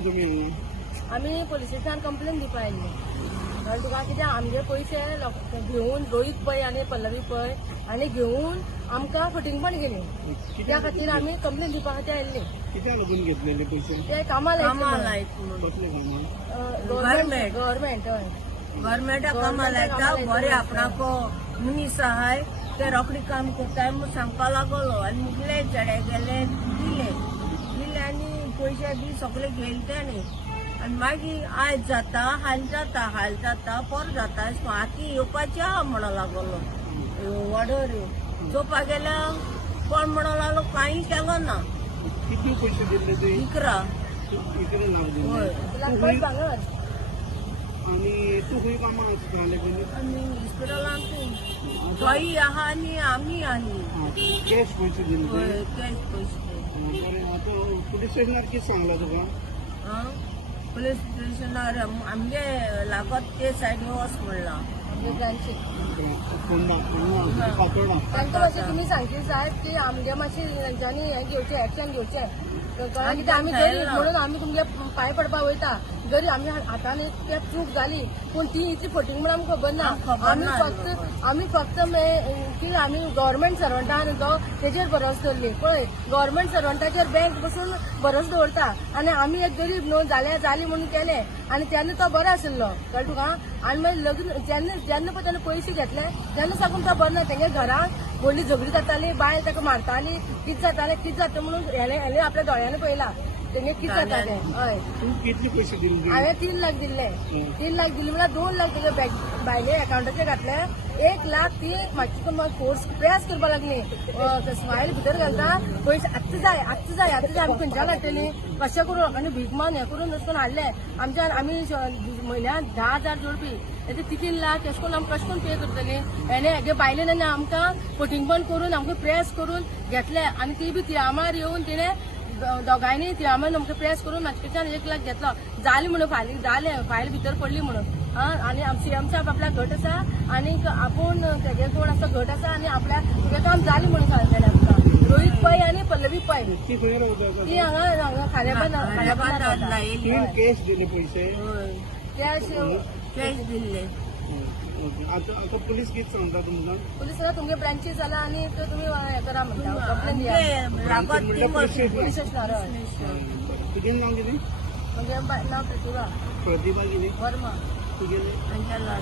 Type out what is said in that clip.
आयिल्ले तुमी आमी पुलीस स्टेशनार कंप्लेन दिवपा आयिल्ले कारण तुका कितें आमगे पयशे घेवन रोहीत पै आनी पल्लवी पै आनी घेवन आमकां फटींगपण गेली त्या खातीर आमी कंप्लेन दिवपा खातीर आयिल्ले कित्याक लागून घेतलेले पयशे ते कामां कसले कामां गव्हर्मेंट हय गव्हर्मेंटा कामां लायता बरे आपणाक मनीस आहाय ते रोखडी काम करताय म्हूण सांगपा लागलो आनी मुगले चेडे गेले दिले आनी पयशे बी सगळे घेतले तेणी आनी मागीर आयज जाता हाल जाता पर जाता आती येवपाचे आहा म्हणो लागलो ऑर्डर चोवपा गेल्या कोण म्हणो लागलो कांय केलो ना किती पयशे दिले ते 11 नाव दिले आणि तू खंय कामां रावले पयलीं आनी हॉस्पिटलांत थंय आहा आनी आमी आनी कॅश पयशे दिले कॅश पयशे बरें आतां पुलीस स्टेशनार कितें सांगला तुका पुलीस स्टेशनार आमगे लागत ते सायडीन वच म्हणला तांकां मातशें तुमी सांगचे साहेब की आमगे मातशें तेंच्यांनी हें घेवचें एक्शन घेवचें कारण कितें आमी गरीब म्हणून आमी तुमगे पांय पडपाक वयता जरी आमी हातान एक चूक जाली पूण ती इतली फटींग म्हणून आमकां खबर ना आमी फक्त की आमी गव्हर्मेंट सर्वंटान जो तेजेर भरोस दवरली पळय गव्हर्मेंट सर्वंटाचेर बँक बसून भरोस दवरता आनी आमी एक गरीब न्हू जाली म्हणून केले आनी तेन्ना तो बरो आशिल्लो कळ्ळें तुका आनी मागीर लग्न जेन्ना पळय ताणें पयशे घेतले तेन्ना साकून तो बरो ना तेंगे घरांत व्हडली झगडी जाताली बायल ताका मारताली कितें जाता म्हणून हेले आपल्या दोळ्यांनी पळयला तेंगे कितें जाता तें हय कितले पयशे दिले हांवें 3 लाख दिल्ले 3 लाख दिले म्हळ्यार 2 लाख तेगे भायले अकाउंटाचेर घातले 1 लाख ती मातशी फोर्स प्रेस करपा लागली स्मायल भितर घालता पयशे आत्तां जाय आमी खंयच्यान हाडटली कशें करून आनी भीकमान हें करून अशें करून हाडले आमी म्हयन्याक 10,000 जोडपी ते 3 लाख अशें करून आमी कशें करून पे करतली हेगे बायलेन आमकां फटींगपण करून आमकां प्रेस करून घेतले आनी ती बी तिळामार येवन तिणें दोगांयनी तिळामार आमकां प्रेस करून म्हाजेच्यान 1 लाख घेतलो जाली म्हणून फायल भितर पडली म्हणून आनी सीएम साहेब आपल्या घट आसा आनी आपूण तेगे कोण आसा घट आसा आनी आपल्या तुगे काम जाली म्हणून सांगलेलें आमकां रोहीत पै आनी पल्लवी पै ती हांगा खाल्याबाद कॅश दिले पयशे कॅश दिल्ले आता पुलीस कितें सांगता तुमकां पुलिसाला तुमगे ब्रांचीस जाला आनी तुमी हें करा म्हणटा कंप्लेन दिया पुलीस स्टेशनार तुजें नांव कितें म्हणजे नाव प्रतिभा कितें वर्मा तुगेलें अंजला